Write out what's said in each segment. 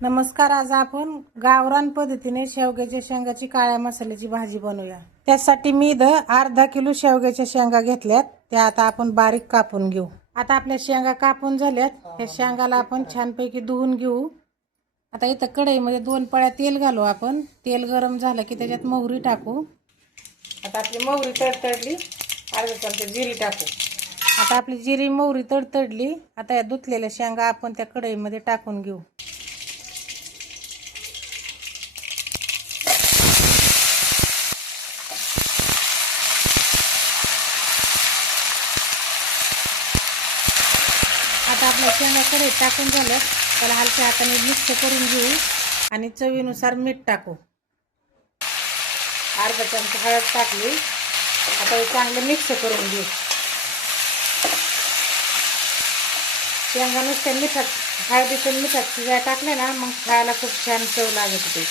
नमस्कार. आज आपण गावरान पद्धतीने शेवग्याच्या शेंगाची काळ्या मसाल्याची भाजी बनवूया. त्यासाठी मी इथं अर्धा किलो शेवग्याच्या शेंगा घेतल्यात. त्या आता आपण बारीक कापून घेऊ. आता आपल्या शेंगा कापून झाल्यात. त्या शेंगाला आपण छानपैकी धुवून घेऊ. आता इथं कढईमध्ये 2 पळ्या तेल घालू आपण. तेल गरम झालं की त्याच्यात मोहरी टाकू. आता आपली मोहरी तडतडली, अर्धा चमचा जिरी टाकू. आता आपली जिरी मोहरी तडतडली. आता या धुतलेल्या शेंगा आपण त्या कढईमध्ये टाकून घेऊ. आता आपल्या शेंगा कढईत टाकून झालं, त्याला हलक्या हाताने मिक्स करून घेऊ आणि चवीनुसार मीठ टाकू. अर्धा चमचा हळद टाकली. आता हे चांगलं मिक्स करून घेऊ. शेंगा नुसत्या मिठात हळदीचं मिठात शिजाय टाकले ना, मग खायला खूप छान चव लागत होते.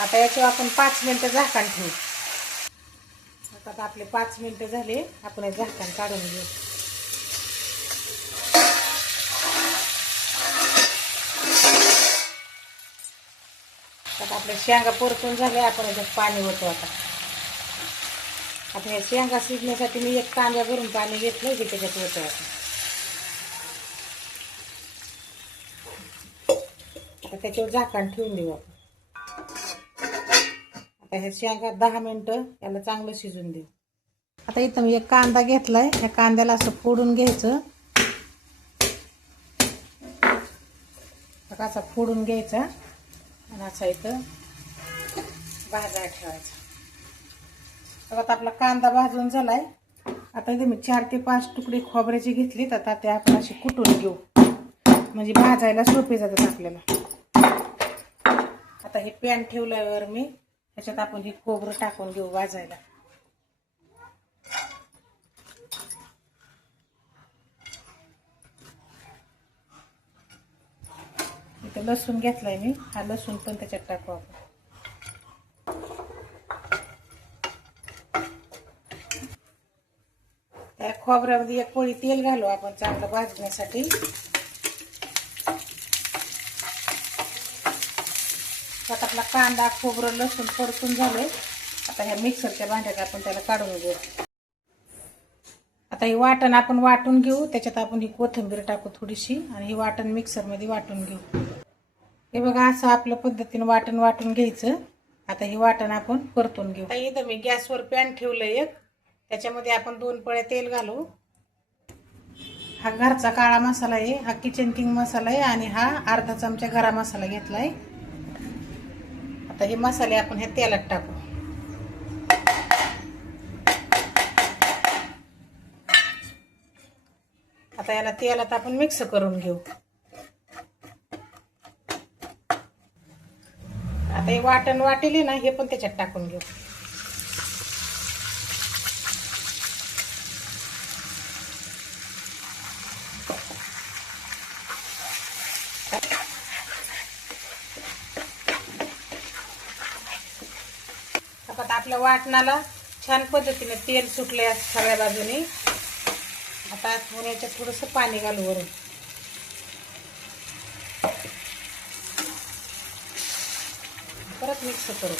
आता याच्यावर आपण 5 मिनिटं झाकण ठेवू. आता आपले 5 मिनिटं झाले, आपण हे झाकण काढून घेऊ. आता आपल्या शेंगा परतून झाले, आपण याच्यात पाणी ओतू. आता या शेंगा शिजण्यासाठी मी 1 तांब्या भरून पाणी घेतलं, हे त्याच्यात ओतू. आता त्याच्यावर झाकण ठेवून देऊ आपण. आता ह्या शेंगा 10 मिनिटं याला चांगलं शिजून देऊ. आता इथं मी 1 कांदा घेतलाय. ह्या कांद्याला असं फोडून घ्यायचं. असा फोडून घ्यायचा आणि असा इथं भाजायला ठेवायचा. आता आपला कांदा भाजून झालाय. आता इथे मी 4 ते 5 तुकडे खोबऱ्याची घेतली. आता ते आपण अशी कुटून घेऊ, म्हणजे भाजायला सोपे जातात आपल्याला. आता हे पॅन ठेवल्यावर मी त्याच्यात आपण हे खोबरं टाकून घेऊ भाजायला. इथे लसूण घेतलाय मी, हा लसूण पण त्याच्यात टाकू आपण. त्या खोबऱ्यामध्ये 1 पोळी तेल घालू आपण चांगलं भाजण्यासाठी. आता आपला कांदा खोबरं लसूण परतून झाले. आता ह्या मिक्सरच्या भांड्यात आपण त्याला काढून घेऊ. आता हे वाटण आपण वाटून घेऊ. त्याच्यात आपण ही कोथिंबीर टाकू थोडीशी आणि हे वाटण मिक्सरमध्ये वाटून घेऊ. हे बघा, असं आपल्या पद्धतीने वाटण वाटून घ्यायचं. आता हे वाटण आपण परतून घेऊ. इथं मी गॅसवर पॅन ठेवलंय 1, त्याच्यामध्ये आपण 2 पळ्या तेल घालू. हा घरचा काळा मसाला आहे, हा किचन किंग मसाला आहे आणि हा अर्धा चमचा गरम मसाला घेतलाय. आता हे मसाले आपण ह्या तेलात टाकू. आता याला तेलात आपण मिक्स करून घेऊ. आता हे वाटण वाटेले ना, हे पण त्याच्यात टाकून घेऊ. आता आपल्या वाटणाला छान पद्धतीने तेल सुटले सगळ्या बाजूनी. आता याच्यात थोडंसं पाणी घालू वरून. परत मिक्स करू.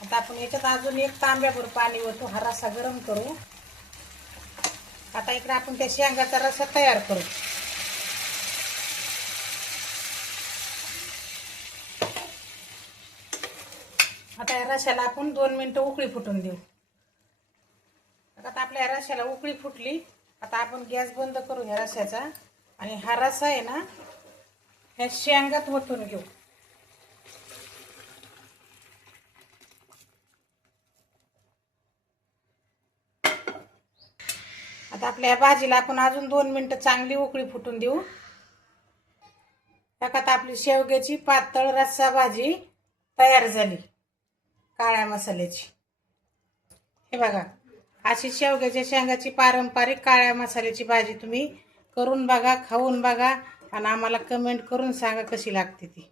आता आपण याच्यात अजून 1 तांब्याभर पाणी ओतू. हा रस्सा गरम करू. आता इकडे आपण त्या शेंगाचा रस्सा तयार करू. आता या रश्याला आपण 2 मिनिटं उकळी फुटून देऊ. आता आपल्या रश्याला उकळी फुटली. आता आपण गॅस बंद करू ह्या रश्याचा आणि हा रस्सा आहे ना, ह्या शेंगात ओतून घेऊ. आता आपल्या भाजीला आपण अजून 2 मिनिटं चांगली उकळी फुटून देऊ. त्यात आपली शेवग्याची पातळ रस्सा भाजी तयार झाली काळ्या मसाल्याची. हे बघा, अशी शेवग्याच्या शेंगाची पारंपरिक काळ्या मसाल्याची भाजी तुम्ही करून बघा, खाऊन बघा आणि आम्हाला कमेंट करून सांगा कशी लागते ती.